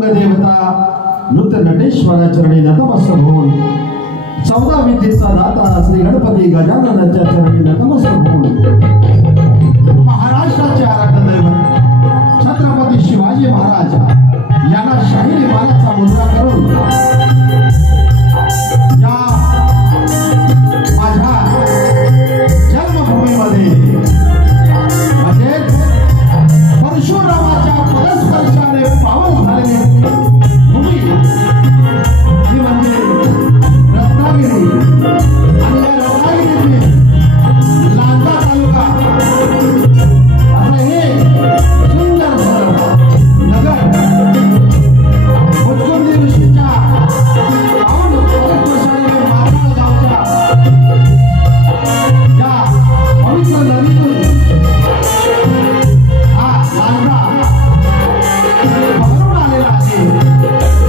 अंग देवता नृत्य नटेश्वरा चरणी नतमस्तक होऊन 14 विद्येचा दाता श्री गणपती गजाननाच्या चरणी नतमस्तक होऊन महाराष्ट्राचे आराध्य दैवत छत्रपती शिवाजी महाराज यांना शाही मानाचा मुजरा करून या माझ्या जन्मभूमीमध्ये म्हणजे परशुरामाच्या पदस्पर्शाने पावन झालेली भूमी ही म्हणजे रत्नागिरी आणि या रत्नागिरीतील लांजा तालुका असं हे सुंदर नगर मुचकुंदी ऋषीच्या पावन पदस्पर्शाने मारवाड गावच्या या पवित्र नदीतून हा लांजा भरून आलेला आहे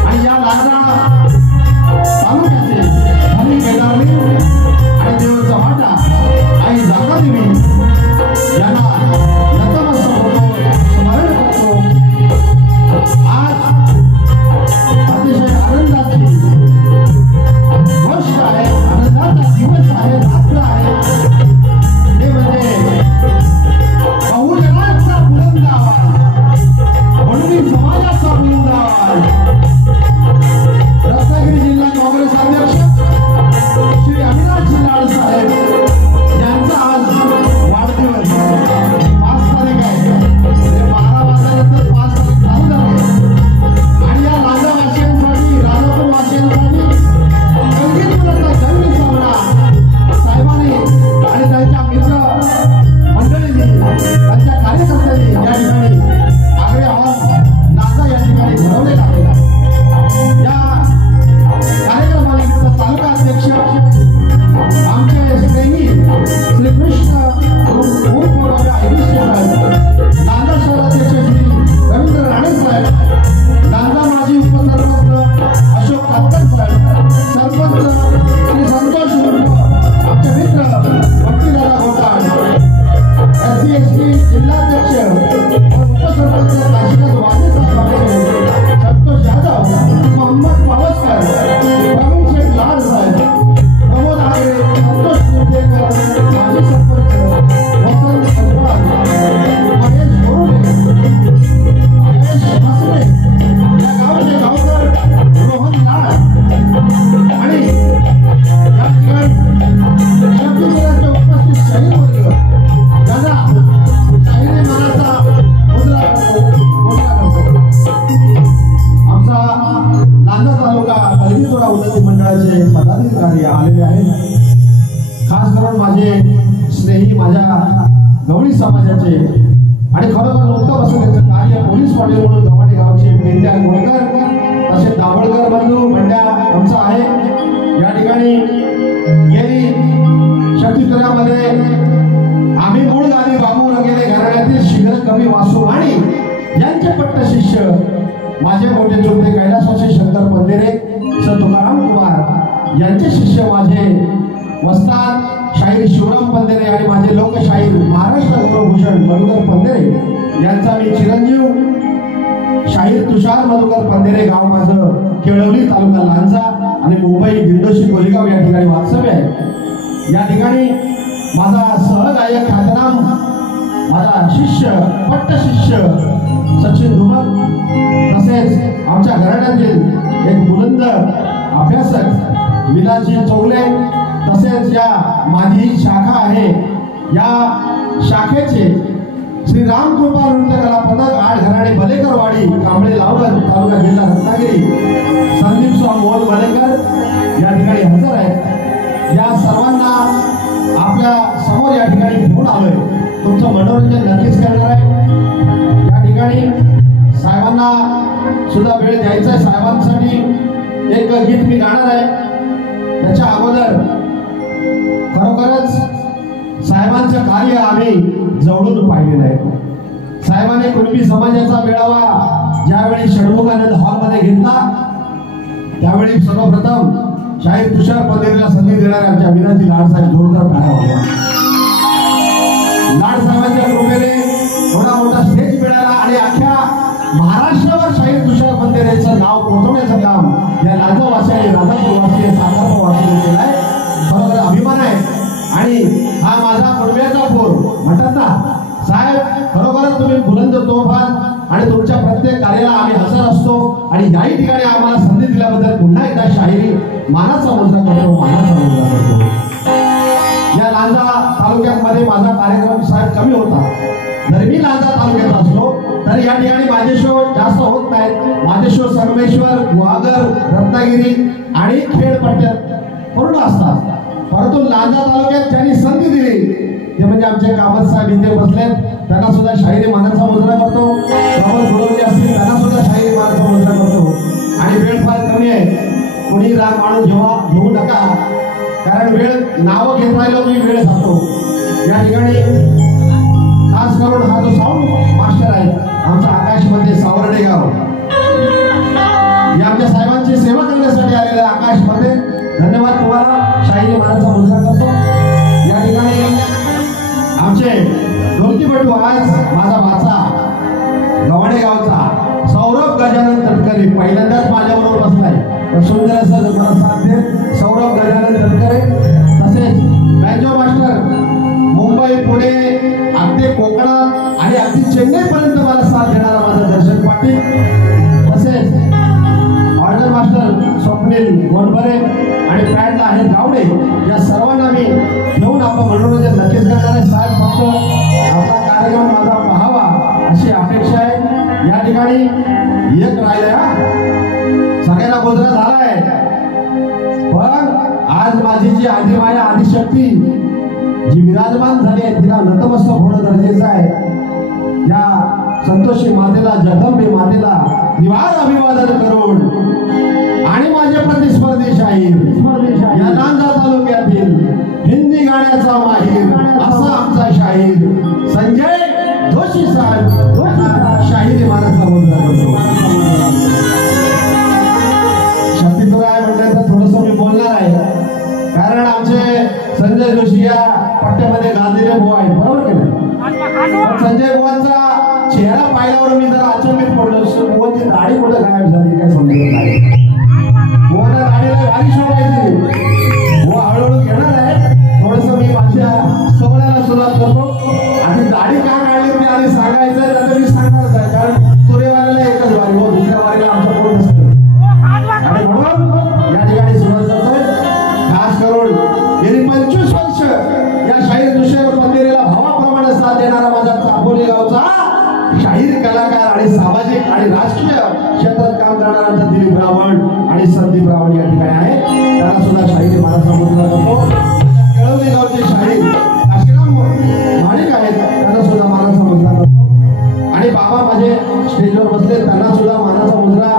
आणि या लांजा तालुक्याचे हरी केदारली आणि देव चव्हाटा आई जागादेवी यांना नतमस्तक होतो, स्मरण करतो. आज अतिशय आनंदाची गोष्ट आहे, आनंदाचा दिवस आहे, रात्र आहे. ते म्हणजे बहुजनांचा बुलंद आवाज, म्हणून समाजाचा बुलंद आवाज. रत्नागिरी जिल्हा काँग्रेस अध्यक्ष श्री अविनाशजी लाड साहेब यांचा आज वाढदिवस 5 तारीख आहे. 12 वाजल्यानंतर 5 तारीख चालू झाले आणि या लांजा वासियांसाठी, राजापूर वासियांसाठी संगीतचा जंगी सामना साहेबांनी आणि त्यांच्या मित्र मंडळींनी, त्यांच्या कार्यकर्त्यांनी या ठिकाणी आगळे हॉल लांजा या ठिकाणी भरवलेला आहे. या कार्यक्रमानिमित्त तालुका अध्यक्ष आमचे स्नेही श्रीकृष्ण लांजा शहराध्यक्ष श्री रवींद्र राणे साहेब, लांजा माजी उपसरपंच अशोक कातकर साहेब, सरपंच श्री संतोष आमचे मित्र वकीलदादा घोटाळ, SC/ST जिल्हाध्यक्ष व उपसरपंच काशीनाथ वाजे साहेब, संतोष यादव, मोहम्मद पावसकर, प्रवीण शेठ लाड साहेब, प्रमोद आगरे, संतोष निर्देकर, माजी सरपंच वसंत सजवाल, महेश बोरुडे, महेश मसरे, या गावचे गावकर रोहन लाड आणि या ठिकाणी शब्दीकरणाचे उपस्थित शहीद वर्ग दादा शाहीने मानाचा मुद्रा करतो. आमचा लांजा तालुका बलगीतोडा उन्नती मंडळाचे पदाधिकारी आलेले आहेत. खास करून माझे स्नेही, माझ्या गवळी समाजाचे आणि खरोखर उत्तम असं त्याचं कार्य पोलीस पाटील म्हणून गव्हाटी गावचे मेंढ्या गोळकर, तसे दाभोळकर बंधू मंड्या आमचा आहे. या ठिकाणी गेली शक्तीतुऱ्यामध्ये आम्ही मूळ गावी बाबू रंगेले घराण्यातील शिगर कवी वासू आणि यांचे पट्ट शिष्य माझे मोठे चुलते कैलासवासी शंकर पंधेरे, संत तुकाराम कुमार यांचे शिष्य माझे वस्ताद शाहीर शिवराम पंधेरे आणि माझे लोकशाहीर महाराष्ट्र गौरवभूषण मधुकर पंधेरे यांचा मी चिरंजीव शाहीर तुषार मधुकर पंधेरे, गाव माझं केळवली, तालुका लांजा आणि मुंबई दिंडोशी गोरेगाव या ठिकाणी वास्तव्य आहे. या ठिकाणी माझा सहगायक ख्यातनाम, माझा शिष्य पट्ट शिष्य सचिन धुमक, तसेच आमच्या घराण्यातील एक बुलंद अभ्यासक विलासजी चौगले, तसेच या माझी शाखा आहे या शाखेचे श्री रामकृपा नृत्यकला पथक आठ घराणे बलेकरवाडी, कांबळे लावगर, तालुका जिल्हा रत्नागिरी, संदीप स्वाम मोहन बलेकर या ठिकाणी हजर आहे. या सर्वांना आपल्या समोर या ठिकाणी घेऊन आलोय. तुमचं मनोरंजन नक्कीच करणार आहे. या ठिकाणी साहेबांना सुद्धा वेळ द्यायचा आहे. साहेबांसाठी एक गीत मी गाणार आहे. त्याच्या अगोदर खरोखरच साहेबांचं कार्य आम्ही जवळून पाहिलेलं आहे. साहेबांनी कुणबी समाजाचा मेळावा ज्यावेळी षण्मुखानंद हॉलमध्ये घेतला त्यावेळी सर्वप्रथम शाहीर तुषार पंधेरेला संधी देणारे आमच्या अविनाशजी लाड साहेब जोरदार टाळ्या वाजवा. लाड साहेबांच्या कृपेने एवढा मोठा स्टेज मिळाला आणि अख्ख्या महाराष्ट्रावर शाहीर तुषार पंधेरे पंधेरेचं नाव पोहोचवण्याचं काम या लांजावासी राजापूरवासी सातारवासी केलं आहे. खरोखर अभिमान आहे. आणि हा माझा कुटुंबियाचा पोर म्हणतात ना साहेब, खरोखरच तुम्ही बुलंद तोफान आणि तुमच्या प्रत्येक कार्याला आम्ही हजर असतो. आणि याही ठिकाणी आम्हाला संधी दिल्याबद्दल पुन्हा एकदा शाहिरी मानाचा मुजरा करतो, मानाचा मुजरा करतो. या लांजा तालुक्यामध्ये माझा कार्यक्रम साहेब कमी होता. जर मी लांजा तालुक्यात असलो तर या ठिकाणी माझे शो जास्त होत नाहीत. माझे शो संगमेश्वर, गुहागर, रत्नागिरी आणि खेडपट्ट्यात पूर्ण असतात. परंतु लांजा तालुक्यात ज्यांनी संधी दिली ते म्हणजे आमचे कामत साहेब इथे बसलेत, त्यांना सुद्धा शाहिरी मानाचा मुजरा करतो. कामत गुरवले असतील त्यांना सुद्धा शाहिरी मानाचा मुजरा करतो. आणि वेळ फार कमी आहे, कोणी राग माणूस घेऊ नका, कारण वेळ नावं घेत राहिलो मी वेळ जातो. या ठिकाणी खास करून हा जो साऊंड मास्टर आहे आमचा आकाशमध्ये सावर्डे गाव, या आमच्या साहेबांची सेवा करण्यासाठी आलेल्या आकाशमध्ये धन्यवाद तुम्हाला. शाहिरी मानाचा मुजरा करतो. या ठिकाणी आमचे ढोलकीपटू आज माझा भाचा गव्हाणे गावचा सौरभ गजानन तटकरे पहिल्यांदाच माझ्याबरोबर बसलाय. सुंदर असं मला सांगते सौरभ गजानन तटकरे. तसेच बँजो मास्टर मुंबई, पुणे, अगदी कोकणात आणि अगदी चेन्नईपर्यंत मला साथ देणारा माझा दर्शन पाटील. तसेच ऑर्डर मास्टर स्वप्नील गोंडबरे आणि पॅडला आहे गावडे. या सर्वांना मी घेऊन आपण मनोरंजन नक्कीच करणार आहे. साहेब फक्त आपला कार्यक्रम माझा पाहावा अशी अपेक्षा आहे. या ठिकाणी एक राहिलंय, सगळ्यांना मुजरा झालाय, पण आज माझी जी आदिमाया आदिशक्ती जी विराजमान झाली आहे तिला नतमस्तक होणं गरजेचं आहे. या संतोषी मातेला, जगदंबे मातेला निवार अभिवादन करून आणि माझे प्रतिस्पर्धी शाहीर या लांजा तालुक्यातील हिंदी गाण्याचा माहीर असा आमचा शाहीर संजय जोशी साहेब शाहिरी मानाचा मुजरा करतो. शक्तीतुरा आहे म्हटल्यानंतर थोडस मी बोलणार आहे, कारण आमचे संजय जोशी या पट्ट्यामध्ये गाजलेले भाऊ आहेत, बरोबर की नाही. संजय बुवांचा चेहरा पाहिल्यावर मी जरा अचंबित पडलो. बुवांची दाढी कुठं गायब झाली काय समजत नाही. बुवांना दाढीला भारी शोधायची, बुवा हळूहळू घेणार आहे. थोडस मी माझ्या सवलाला सुरुवात करतो. आणि दाढी का काढली मी आधी सांगायचं तर मी सांगणारच आहे, कारण तुरेवाल्याला एकच वारी हो, दुसऱ्या वारीला आमचं कोण नसतं. आणि म्हणून या ठिकाणी सुरुवात करतोय. खास करून गेली 25 वर्ष या शाहीर दुष्यर पंधेरीला भावाप्रमाणे साथ देणारा माझा चापोली गावचा शाहीर कलाकार आणि सामाजिक आणि राजकीय क्षेत्रात काम करणारा आमचा दिलीप रावण आणि संदीप रावण या ठिकाणी आहे. त्यांना सुद्धा शाहीर मानाचा मुजरा करतो. केळवली गावचे शाहीर आश्रम माणिक आहेत, त्यांना सुद्धा मानाचा मुजरा करतो. आणि बाबा माझे स्टेजवर बसले, त्यांना सुद्धा मानाचा मुजरा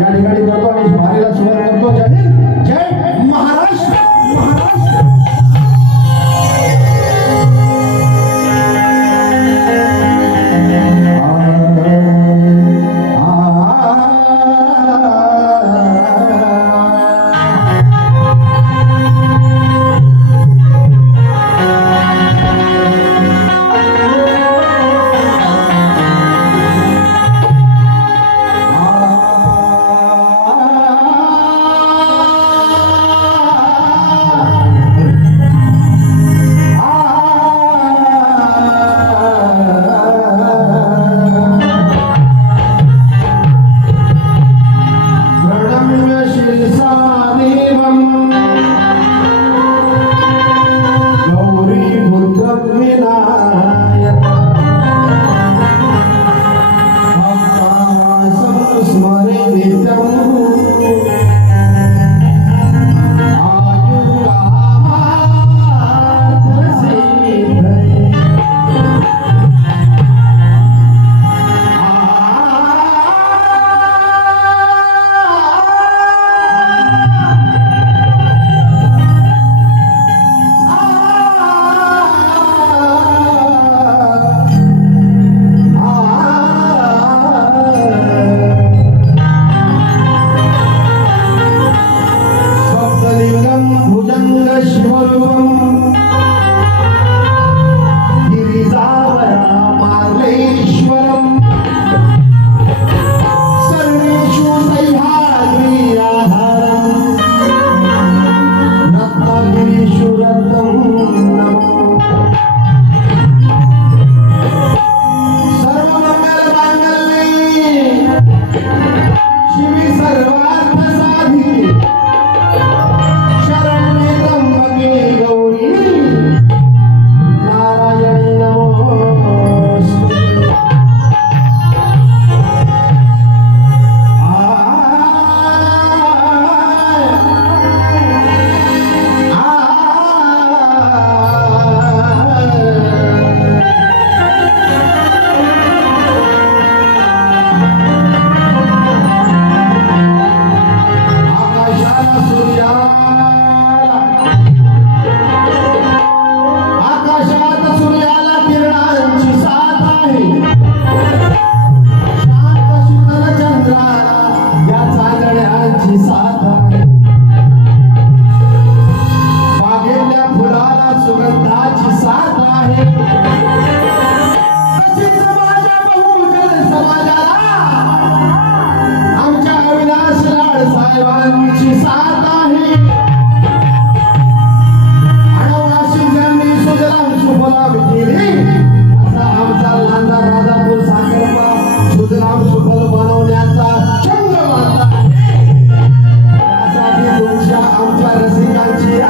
या ठिकाणी करतो आणि भारीला सुरुवात करतो. जय हिंद, जय महाराष्ट्र, महाराष्ट्र.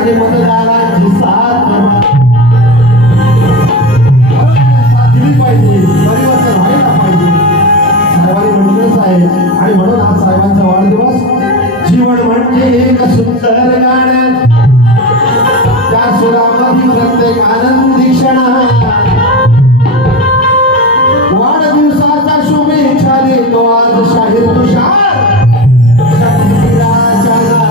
आणि मतदारांची साथ दिली पाहिजे, परिवर्तन व्हायला पाहिजे साहेबांनी म्हटलंच आहे. आणि म्हणून आज साहेबांचा वाढदिवस. जीवन म्हणजे एक सुंदर गाणं, त्या सुरामध्ये प्रत्येक आनंदी क्षण. वाढदिवसाच्या शुभेच्छा देतो आज शाहीर तुषार. शकीलाच्या नाचाच्या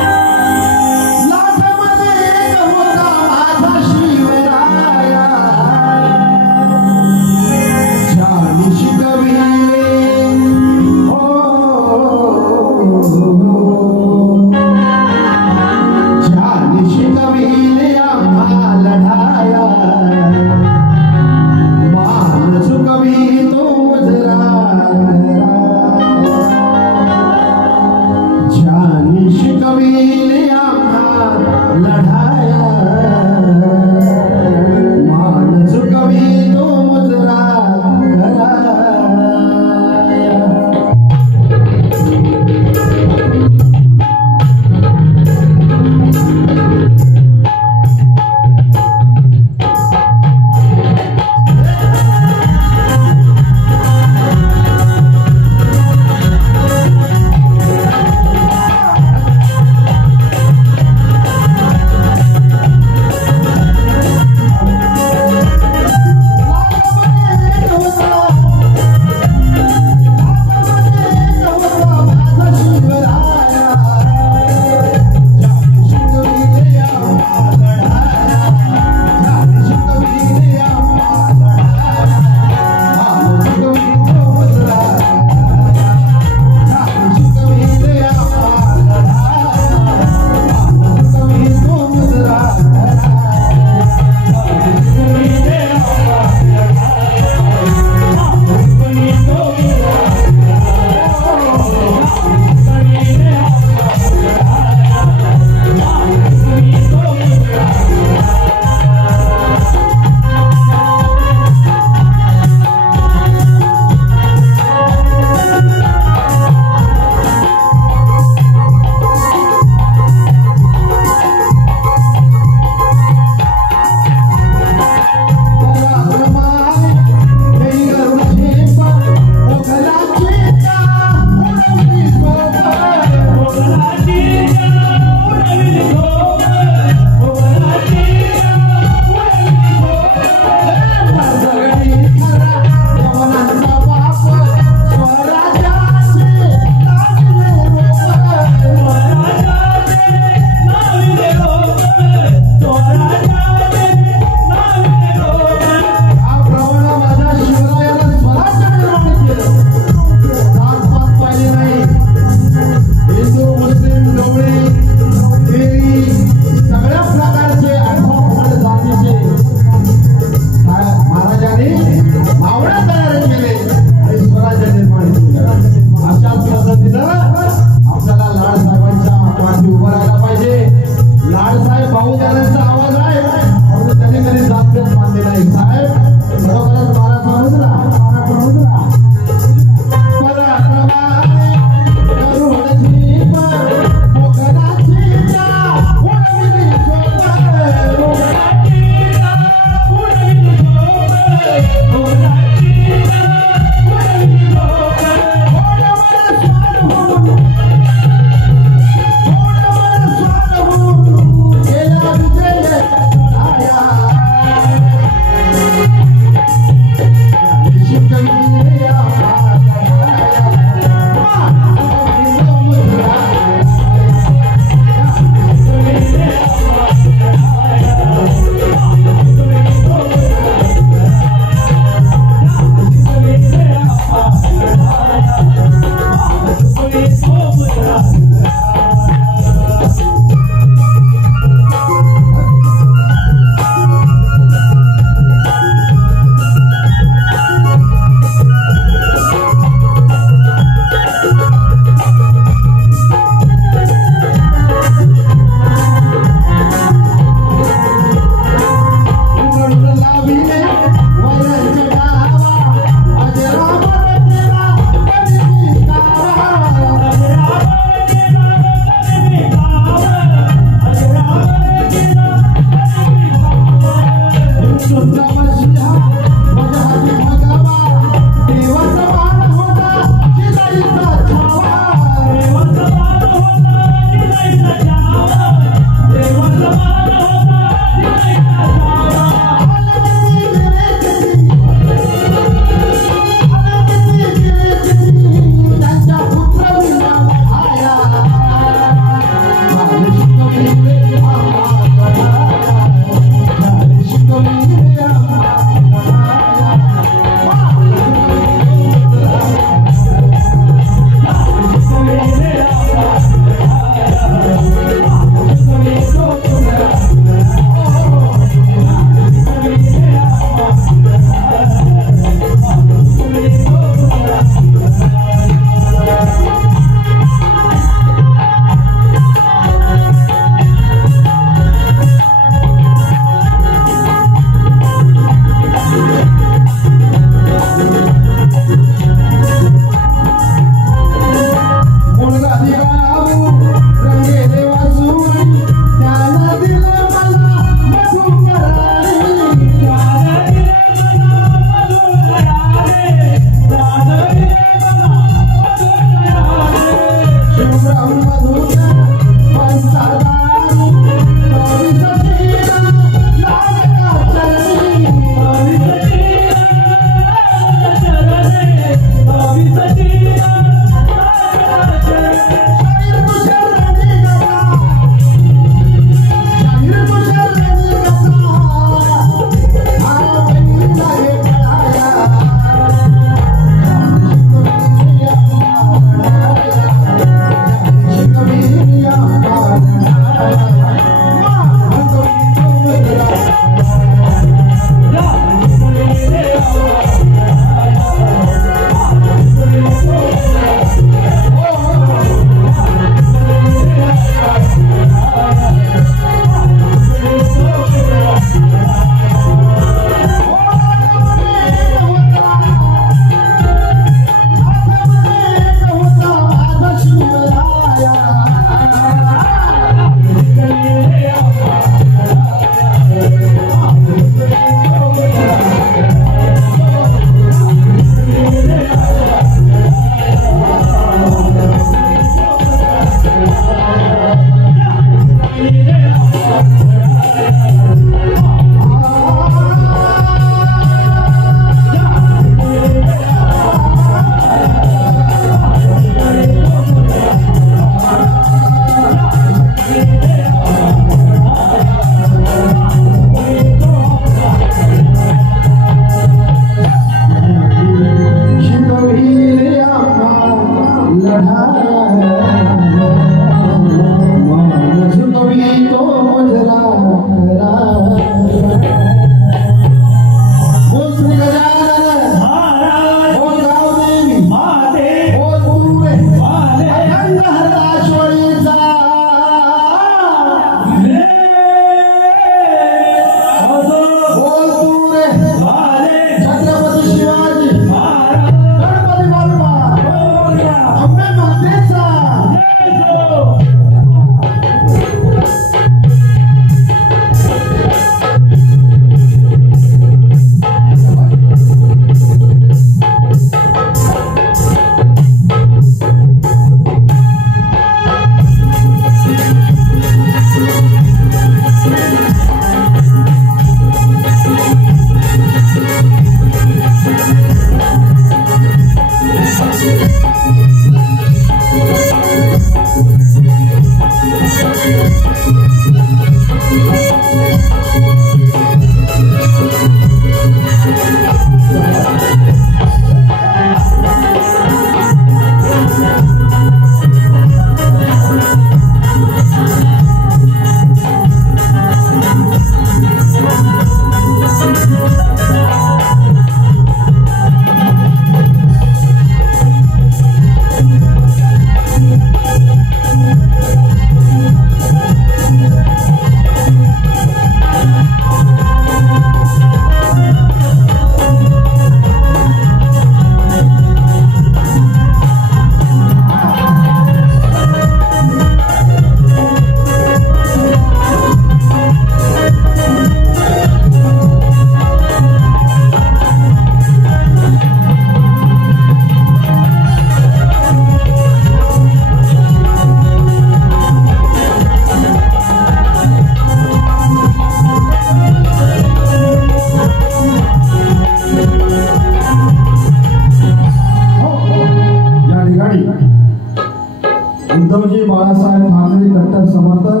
उद्धवजी बाळासाहेब ठाकरे कट्टर समर्थक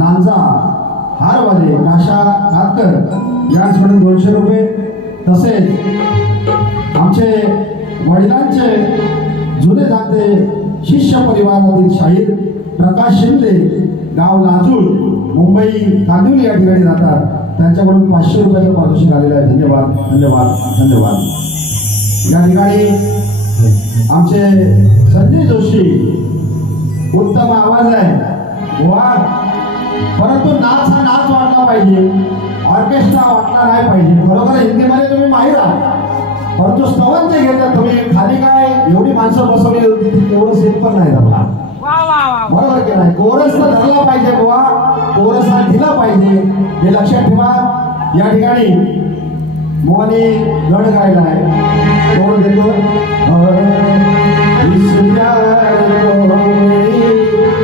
लांजा हारवाले काशा कातकर यांच्याकडे 200 रुपये, तसेच आमचे वडिलांचे जुने जाते शिष्य परिवारातील शाहीर प्रकाश शिंदे गाव लाजूळ मुंबई कांदिवली या ठिकाणी राहतात, त्यांच्याकडून 500 रुपयाचं पारितोषिक आलेलं आहे. धन्यवाद धन्यवाद धन्यवाद. या ठिकाणी आमचे संजय जोशी, उत्तम आवाज आहे वा, परंतु नाच हा नाच वाटला पाहिजे, ऑर्केस्ट्रा वाटला नाही पाहिजे. बरोबर हिंदीमध्ये तुम्ही माहीर आहात, परंतु स्तवन ते घेतात तुम्ही. खाली काय एवढी माणसं बसवली होती तेवढं सेट पण नाही धरला, बरोबर की नाही. कोरस धरला पाहिजे बुवा, कोरस हा दिला पाहिजे, हे लक्षात ठेवा. या ठिकाणी मोहनी गड गायला आहे, कोण देतो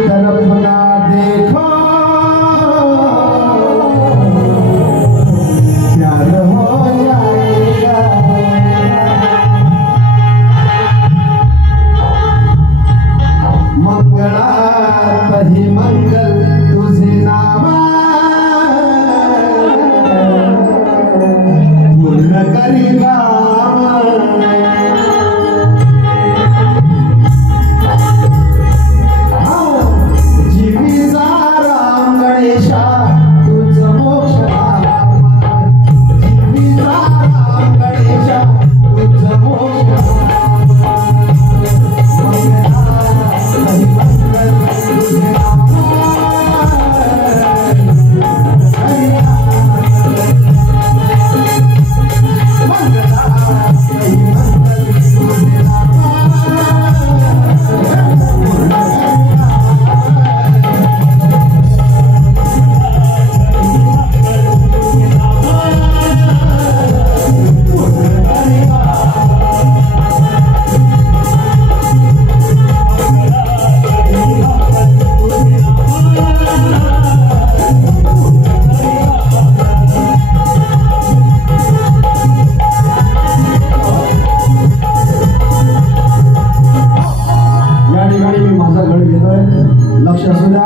तरफ ना देखो प्यार हो जाएगा, मंगळात ही मंगल तुझे नाम पूर्ण करीगा. लक्ष असू द्या.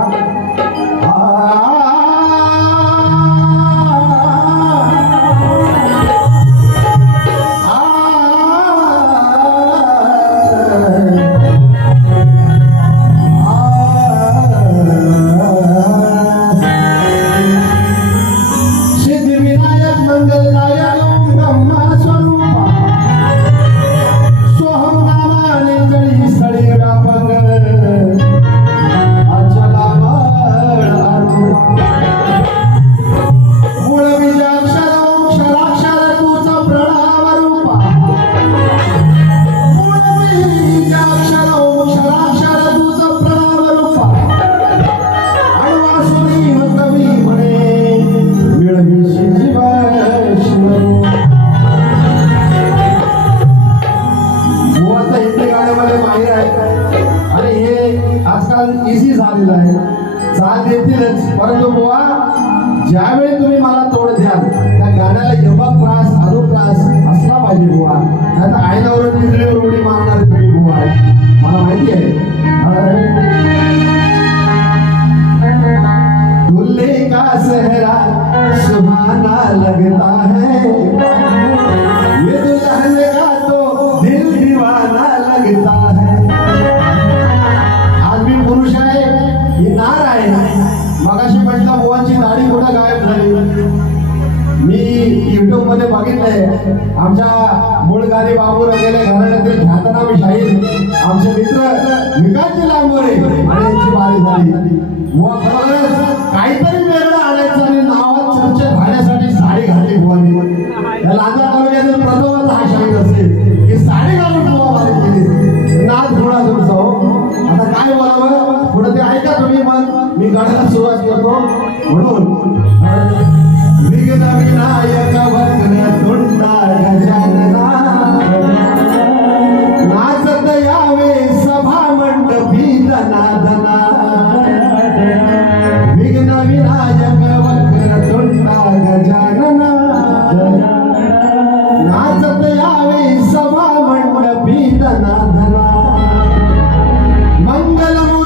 सिद्धिविनायक मंगलदायक ब्रह्मा स्वरूपा सोहम नामाने जळी स्थळी व्यापक इझी झालेला आहे, चाल देतीलच. परंतु बुवा ज्यावेळी तुम्ही मला तोड द्याल त्या गाण्याला यमक प्रास अनुप्रास असला पाहिजे बुवा, नाही तर आयनावरून तिजलीवर उडी मारणार तुम्ही बुवा, मला माहिती आहे. दुल्हे का सेहरा सुहाना लगता है, ये दुल्हन का तो दिल दीवाना लगता है. पुरुष आहे ही नार आहे. मगाशी म्हटलं बुवांची दाढी कुठं गायब झाली. मी युट्यूब मध्ये बघितलंय, आमच्या मूळ गादी बाबू गेले घराण्यातील ख्यातनाम शाहीर आमचे मित्र विकासजी लांबोरे आणि यांची बारी झाली. बुवा खरोखरच काहीतरी वेगळं आणायचं आणि नावात चर्चेत राहण्यासाठी साडी घातली बुवांनी. या लांजा तालुक्यातील प्रथमच हा शाहीर असेल की साडी घालून बुवा बारी केली. नाच घोडा तुमचा हो. आता काय बोलावं पुढे ते ऐका तुम्ही, मग मी गाण्याला सुरुवात करतो. म्हणून विघ्नविनायक वक्रतुंड गजानना, नाचत यावे सभा मंडपी दनादना. विघ्नविनायक वक्रतुंड गजानना, नाचत यावे सभा मंडपी दनादना. मंगलम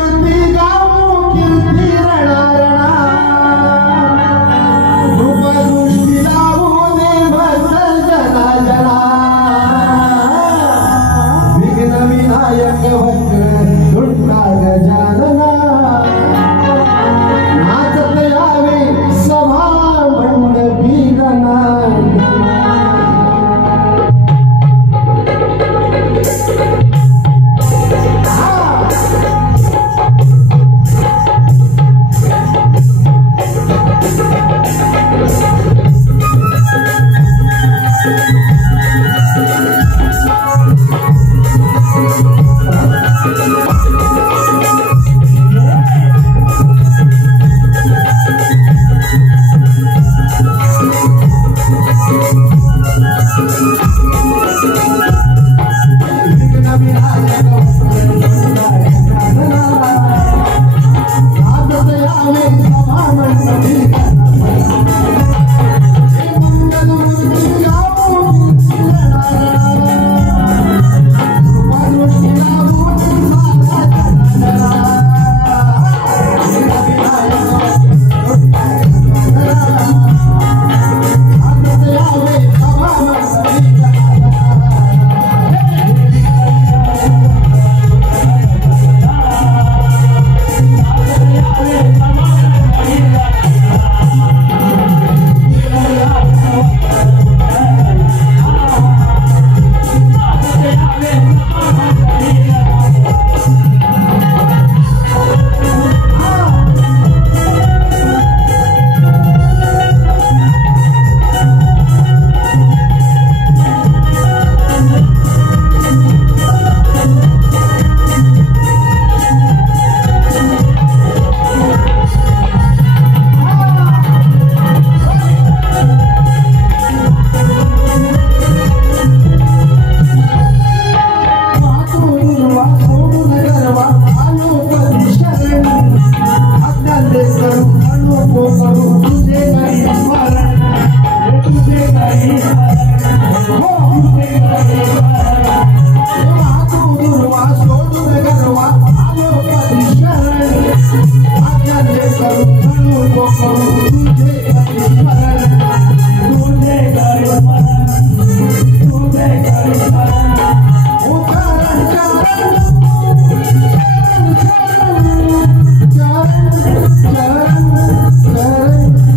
पदी शरण आज्ञा लेकर अनोखो करूं तुझे नहीं स्मरण तुझे नहीं स्मरण हो तुझे नहीं स्मरण दुर्वा सोडून गरवा आलो पदी शरण आज्ञा लेकर अनोखो करूं तुझे नहीं स्मरण तुझे नहीं स्मरण तुझे नहीं स्मरण उतारण चरण चरण चरण चरण चरण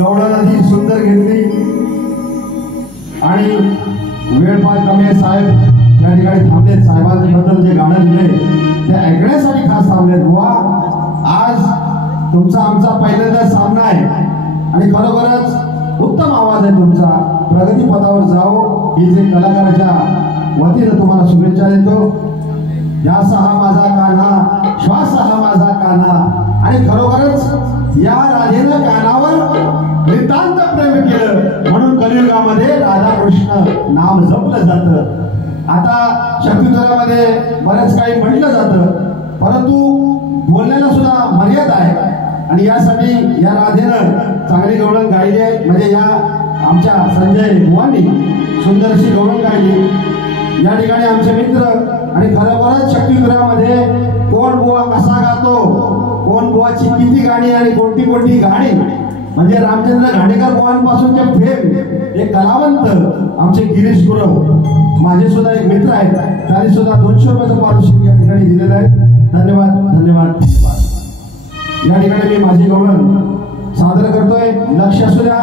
गवळण ही सुंदर घेतली आणि वेळ फार कमी आहे. साहेब या ठिकाणी थांबलेत. साहेबांबद्दल जे गाणं दिले ते ऐकण्यासाठी खास थांबलेत. वा, आज तुमचा आमचा पहिल्यांदा सामना आहे आणि खरोखरच उत्तम आवाज आहे तुमचा. प्रगतीपथावर जाओ ही जे कलाकाराच्या वतीनं तुम्हाला शुभेच्छा देतो. ध्यास हा माझा कान्हा, श्वास हा माझा कान्हा. आणि खरोखरच या राधेनं कानावर नितांत प्रेम केलं म्हणून कलियुगामध्ये राधाकृष्ण नाम जपलं जातं. आता शक्तिस्तरामध्ये बरंच काही म्हटलं जातं, परंतु बोलण्याला सुद्धा मर्यादा आहे आणि यासाठी या राधेनं चांगली गवळण गायली आहे. म्हणजे या आमच्या संजय बुवांनी सुंदरशी गवळण गायली. या ठिकाणी आमचे मित्र आणि खरोखरच शक्तिस्तरामध्ये कोण बुवा कसा गातो, कोण बुवाची किती गाणी आणि कोणती कोणती गाणी, म्हणजे रामचंद्र घाणेकर बुवांपासूनचे प्रेम हे कलावंत आमचे गिरीश गुरव माझे सुद्धा एक मित्र आहेत. त्यांनी सुद्धा 200 रुपयाचं पारितोषिक या ठिकाणी दिलेलं आहे. धन्यवाद धन्यवाद. या ठिकाणी मी माझी गवळण सादर करतोय. लक्ष असू द्या.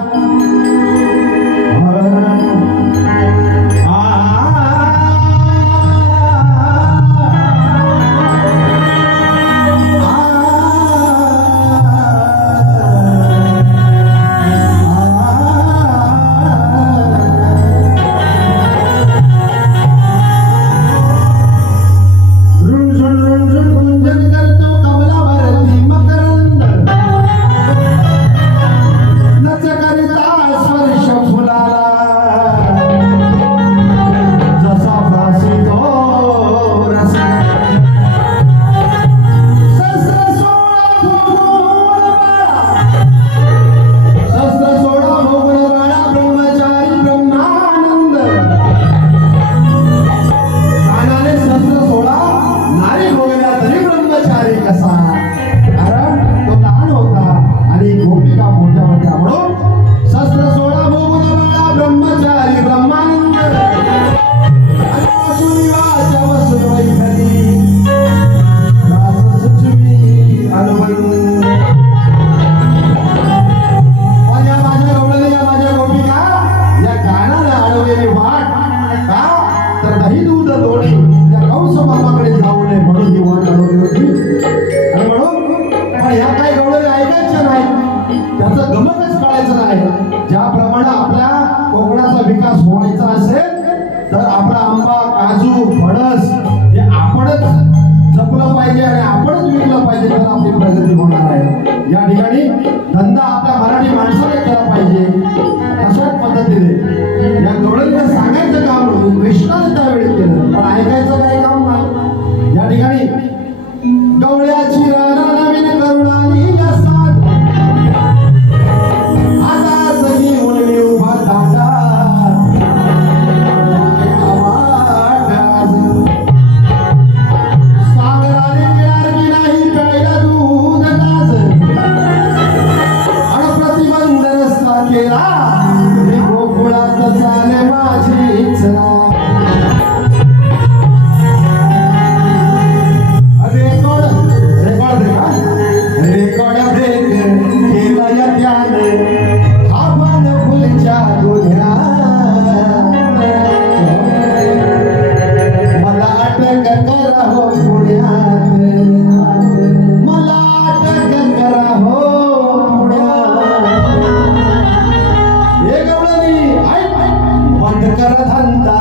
ज्याप्रमाणे आपल्या कोकणाचा विकास व्हायचा असेल तर आपला आंबा, काजू, फणस हे आपणच जपलं पाहिजे आणि आपणच विकलं पाहिजे, तर आपली प्रगती होणार आहे. या ठिकाणी धंदा आपल्या मराठी माणसाने केला पाहिजे. अशाच पद्धतीने या गवळणीला सांगायचं काम कृष्णाने त्यावेळी केलं, पण ऐकायचं काही काम नाही. या ठिकाणी गवळ्याची राणा नवीन करुणाली साथ आता सही उलवी उभा दादा सागराने मिळार की नाही प्यायला दूध ताज आणि प्रतिबंध रस्ता केला गोकुळात चाले माझी इच्छा. रेकॉर्ड ब्रेक केला या त्याने आपण फुलच्या गोधरा मला अटक करा हो पुण्यात, मला अटक करा हो पुण्यात. हे गवळणी बंद कर धंदा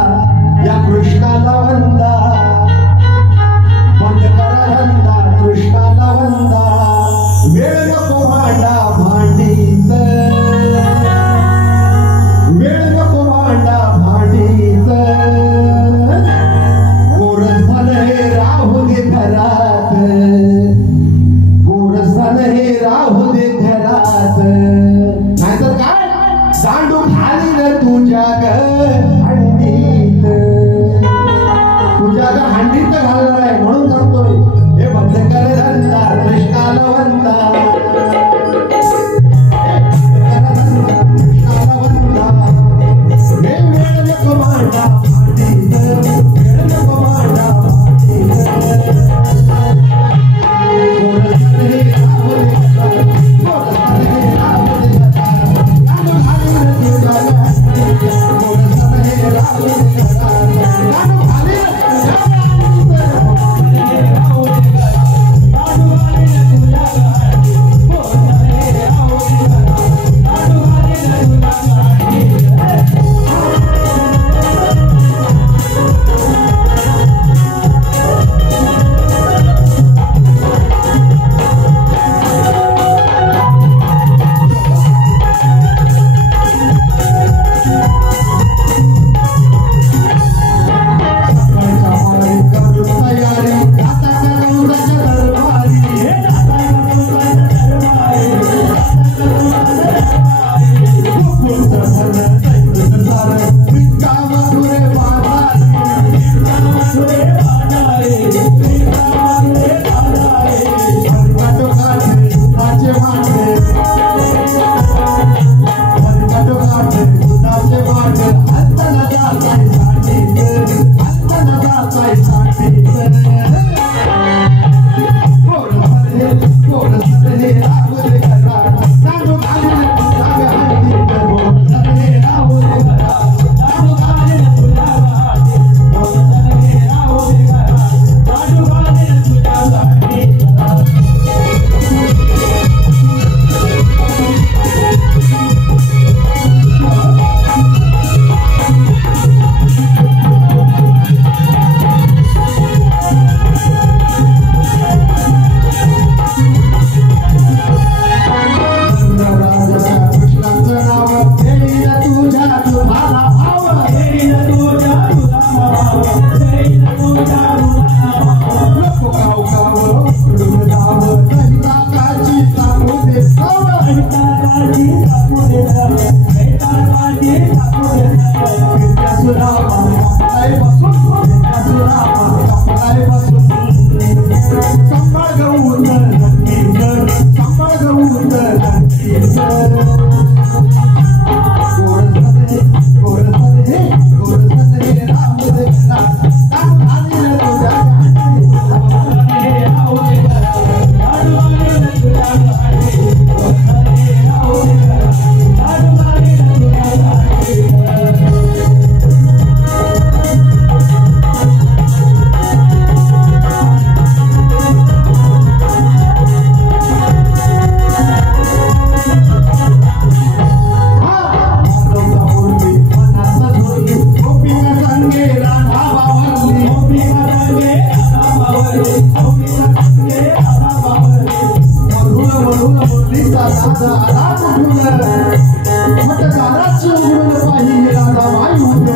मतदाराची उघडून पाहिजे राधाबाई म्हणून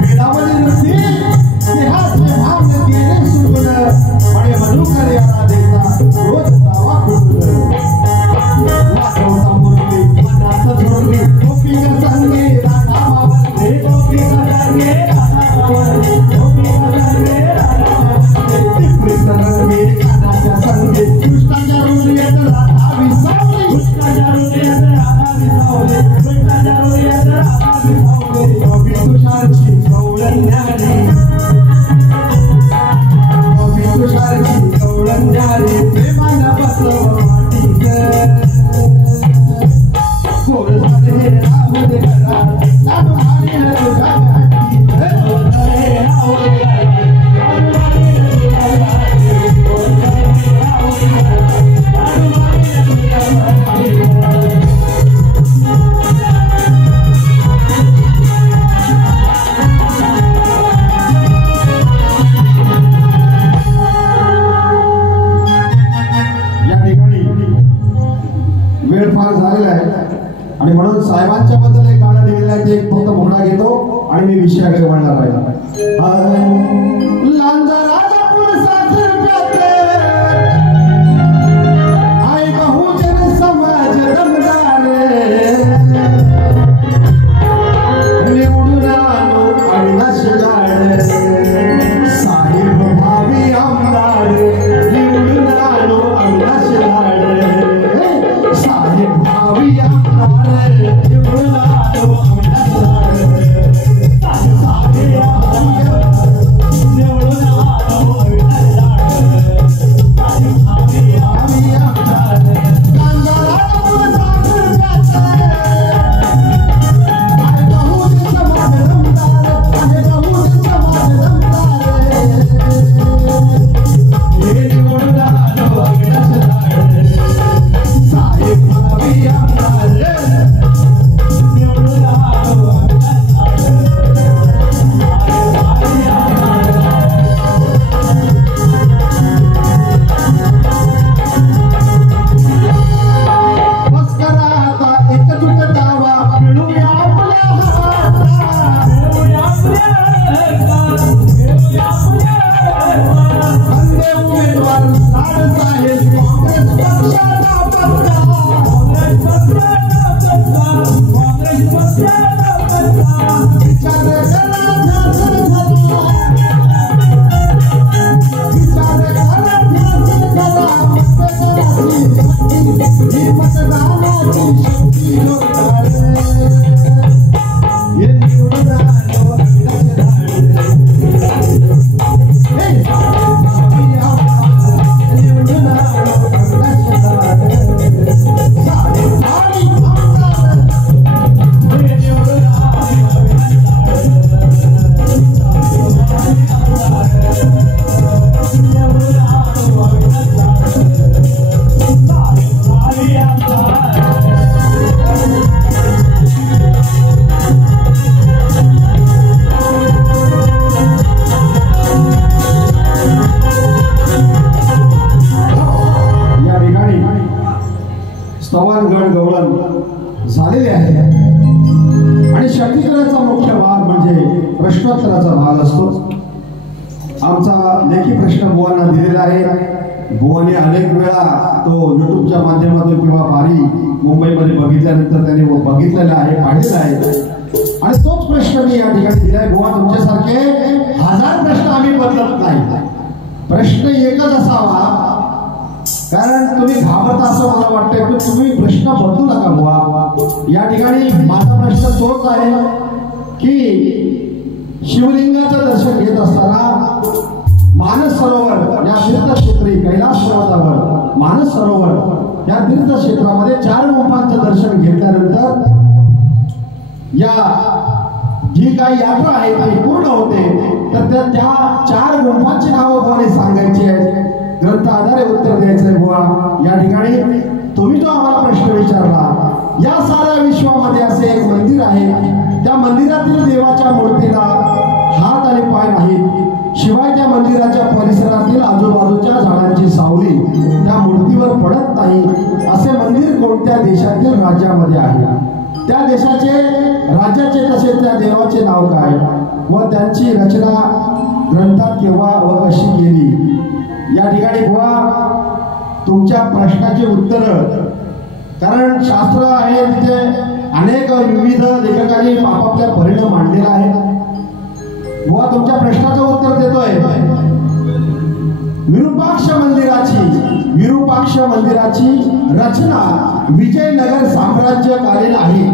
वेळावली नसते देहाचे भाग गेले सुटून आणि मधुकर या राधेचा रोज दावा फुटून वाढवता मूर्ती मनात धोरली गोपीका संगे राधा मावळते गोपीका संगे राधा मावळते गोपीका संगे राधा मावळते टिपरी सरंगे कानाच्या संगे कृष्णाच्या हृदयात राधा विसावली कृष्णाच्या हृदयात राधा विसावली कृष्णाच्या हृदयात राधा विसावली गोपी तुषारची गौरण्याने गोपी तुषारची गौरण्याने प्रेमाला बसव माटीकर गोड झाले राहू दे घरात लाडू खाणे तुझ्या घाटी गोड झाले राहू दे घरात लाडू खाणे तुझ्या घाटी गोड झाले राहू दे घरात लाडू खाणे तुझ्या घाटी वेळ फार झालेला आहे आणि म्हणून साहेबांच्या बद्दल एक गाणं लिहिलेलं आहे ते एक फक्त मोठा घेतो आणि मी विषयाकडे वळणार आहे लांजराजापूर सासरप्यात आई बहुजन समाज दमदार निवडून आणू अविनाश लाड साहेब भावी आमदार निवडून आणू अविनाश लाड साहेब भावी आमदार निवडून आणू अविनाश लाड साहेब निवडून आणू अविनाश लाड साहेब भावी आमदार लांजराजापूर सासरप्यात आई बहुजन समाज दमदार आई बहुजन समाज दमदार निवडून आणू अविनाश लाड साहेब भावी आमदार निवडून आणू अविनाश बस करा आता एकजूट दावा मिळूया आपल्या हातात मिळूया आपल्या उमेदवार लाड साहेब काँग्रेस पक्षाचा पत्ता काँग्रेस पक्षाचा पत्ता विचार करा ध्यान घाला विचार करा ध्यान घाला मतदानाची शक्ती लोटार हे निवडून आणू अविनाश लाड निवडून आणू अविनाश लाड साहेब भावी आमदार निवडून आणू अविनाश लाड निवडून आणू अविनाश लाड साहेब भावी आमदार या ठिकाणी स्तवानगड गवळण झालेले आहे आणि शक्तीकरणाचा मुख्य भाग म्हणजे प्रश्नोत्तराचा भाग असतो. आमचा लेखी प्रश्न बुवांना दिलेला आहे. बुवाने अनेक वेळा तो युट्यूबच्या माध्यमातून किंवा बारी मुंबईमध्ये बघितल्यानंतर त्यांनी बघितलेला आहे, पाहिलेला आहे आणि तोच प्रश्न मी या ठिकाणी दिलाय. बुवा तुमच्यासारखे 1000 प्रश्न आम्ही बदलत नाही. प्रश्न एकच असावा कारण तुम्ही घाबरता असं मला वाटतंय की तुम्ही प्रश्न बदलू नका बुवा. या ठिकाणी माझा प्रश्न तोच आहे की शिवलिंगाचं दर्शन घेत असताना मानस सरोवर या तीर्थक्षेत्री कैलास पर्वतावर मानस सरोवर या तीर्थक्षेत्रामध्ये 4 गुंफांचं दर्शन घेतल्यानंतर या जी काही यात्रा आहे ती पूर्ण होते. तर त्या 4 गुंफांची नावं कोणी सांगायची आहे, ग्रंथ आधारे उत्तर द्यायचं आहे बुवा. या ठिकाणी तुम्ही जो आम्हाला प्रश्न विचारला, या साऱ्या विश्वामध्ये असे एक मंदिर आहे, त्या मंदिरातील देवाच्या मूर्तीला हात आणि पाय नाहीत, शिवाय त्या मंदिराच्या परिसरातील आजूबाजूच्या झाडांची सावली त्या मूर्तीवर पडत नाही. असे मंदिर कोणत्या देशातील राज्यामध्ये आहे, त्या देशाचे राज्याचे कसे, त्या देवाचे नाव काय व त्यांची रचना ग्रंथात केव्हा व कशी केली. या ठिकाणी बुवा तुमच्या प्रश्नाचे उत्तर, कारण शास्त्र आहे तिथे अनेक विविध लेखकांनी आपापल्या परीने मांडलेला आहे. बुवा तुमच्या प्रश्नाचं उत्तर देतोय. विरूपाक्ष मंदिराची रचना विजयनगर साम्राज्यकालीन आहे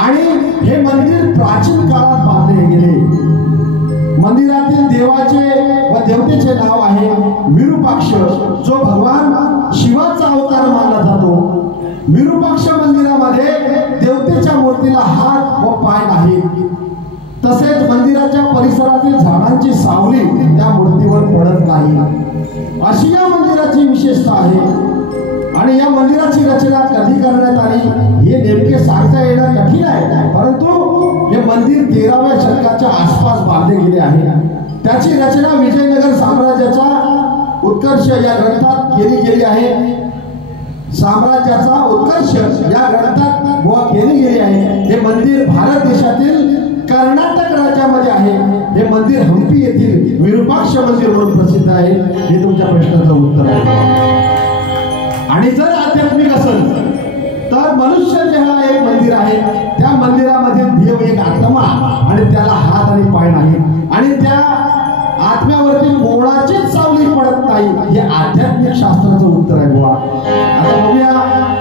आणि हे मंदिर प्राचीन काळात बांधले गेले. मंदिरातील देवाचे व देवतेचे नाव आहे विरूपाक्ष, जो भगवान शिवाचा अवतार मानला जातो. विरूपाक्ष मंदिरामध्ये देवतेच्या मूर्तीला हात व पाय नाहीत. तसेच मंदिराच्या परिसरातील झाडांची सावली त्या मूर्तीवर पडत नाही. अशी या मंदिराची विशेषता आहे. आणि या मंदिराची रचना कधी करण्यात आली हे नेमके सांगता येणं कठीण आहे, परंतु हे मंदिर 13व्या शतकाच्या आसपास बांधले गेले आहे. त्याची रचना विजयनगर साम्राज्याचा उत्कर्ष या ग्रंथात केली गेली आहे. साम्राज्याचा उत्कर्ष या ग्रंथात केली गेली आहे. हे मंदिर भारत देशातील कर्नाटक राज्यामध्ये आहे. हे मंदिर हंपी येथील विरूपाक्ष मंदिर म्हणून प्रसिद्ध आहे. हे तुमच्या प्रश्नाचं उत्तर आहे. आणि जर आध्यात्मिक असेल तर मनुष्य जे हा एक मंदिर आहे, त्या मंदिरामध्ये देव एक आत्मा आणि त्याला हात आणि पाय नाही आणि त्या आत्म्यावरती कोणाचीच सावली पडत नाही. हे आध्यात्मिक शास्त्राचं उत्तर आहे बुवा. आता बघूया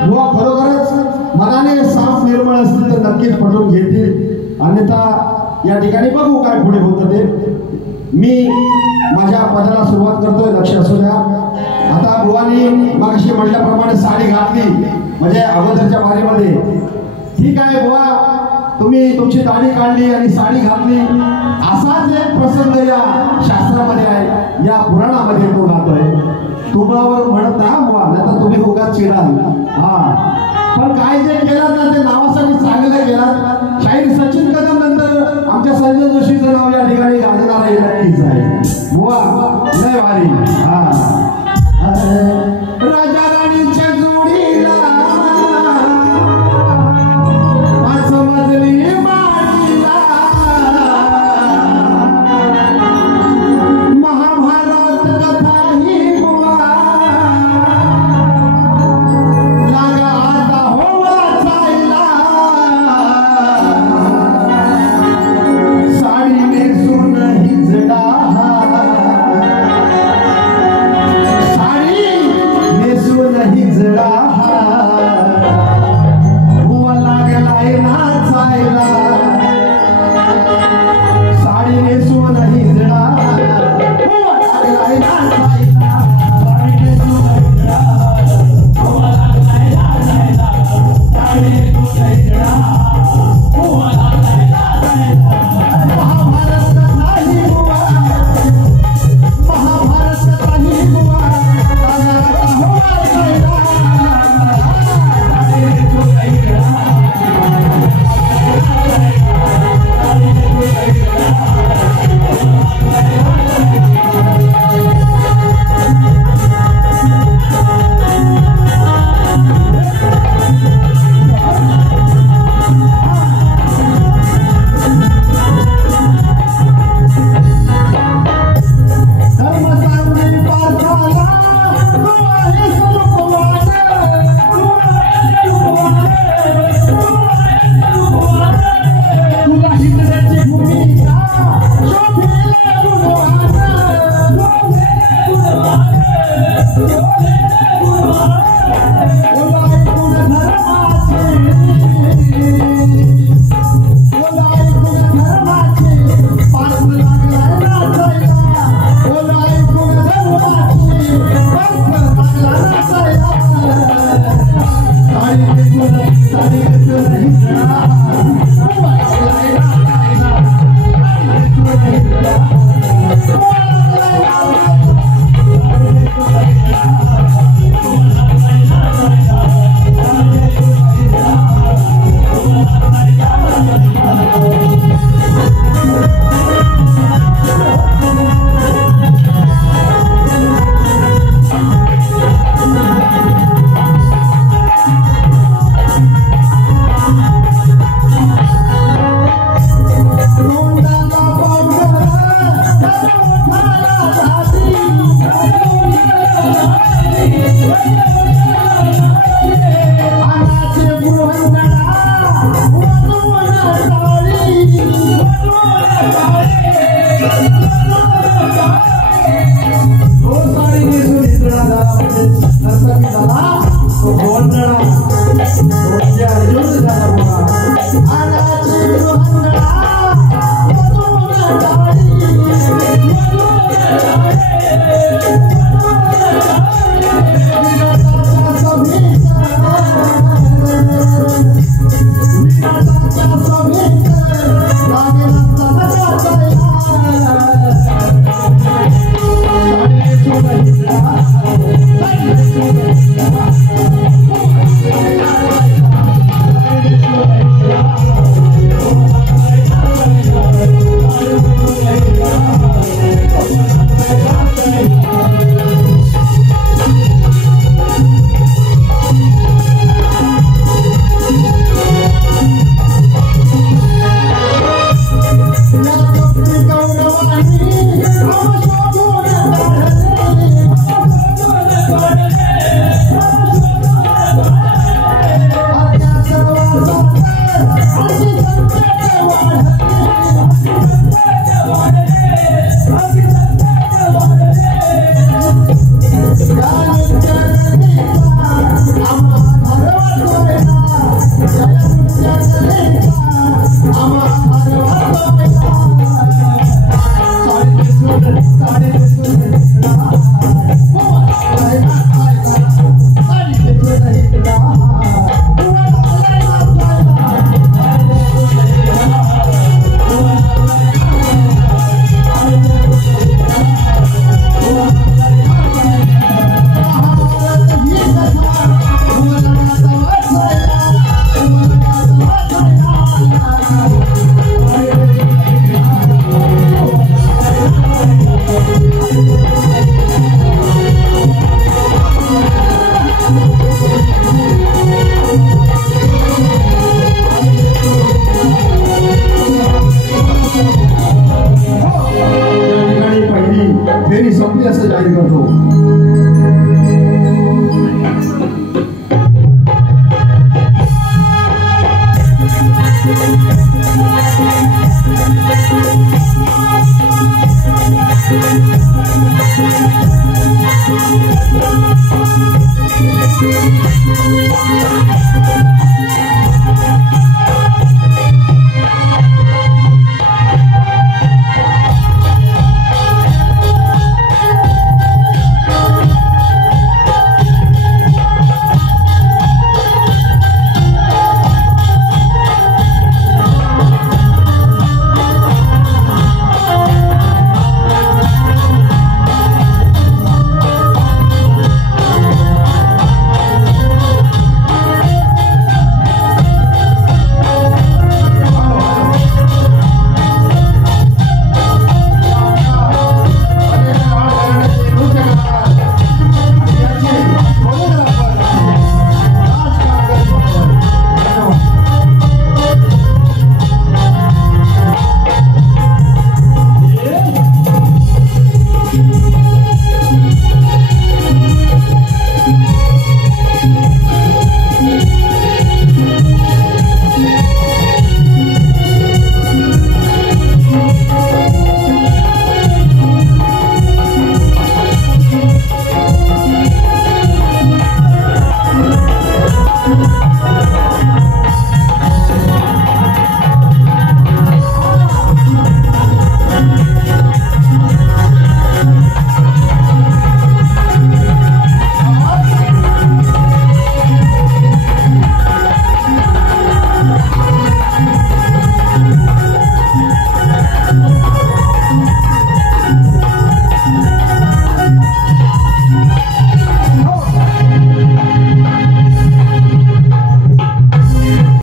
बुवा, खरोखरच मनाने साफ निर्मळ असतील तर नक्कीच पटवून घेतील, अन्यथा या ठिकाणी बघू काय पुढे होतं ते. मी माझ्या पदाला सुरुवात करतोय, लक्ष असू द्या. आता बुवानी मगाशी म्हटल्याप्रमाणे साडी घातली म्हणजे अगोदरच्या बारीमध्ये, ठीक आहे बुवा, तुम्ही तुमची दाढी काढली आणि साडी घातली, असाच एक प्रसंग या शास्त्रामध्ये आहे, या पुराणामध्ये तो घातोय. तुम्हावर म्हणत ना बुवा, नाही तर तुम्ही उगाच चिडाल. हा, पण काय जे केलं ना ते नावासाठी चांगलं केलं. शाहीर सचिन कदम नंतर आमच्या संजय जोशीचं नाव या ठिकाणी गाजणार हे नक्कीच आहे बुवा. लय भारी. हा, राजा राणीच्या जोडीला पाच मजली माडीला, महाभारत कथा ही बुवा लागा आता हो वाचायला. साडी नेसून हिजडा, हिजडा बुवा लागलाय नाचायला. साडी नेसून हिजडा बुवा लागलाय नाचायला. साडी नेसून हिजडा बुवा लागलाय नाचायला. साडी नेसून हिजडा बुवा लागलाय नाचायला. महाभारत कथा ही बुवा, महाभारत कथा ही बुवा आणि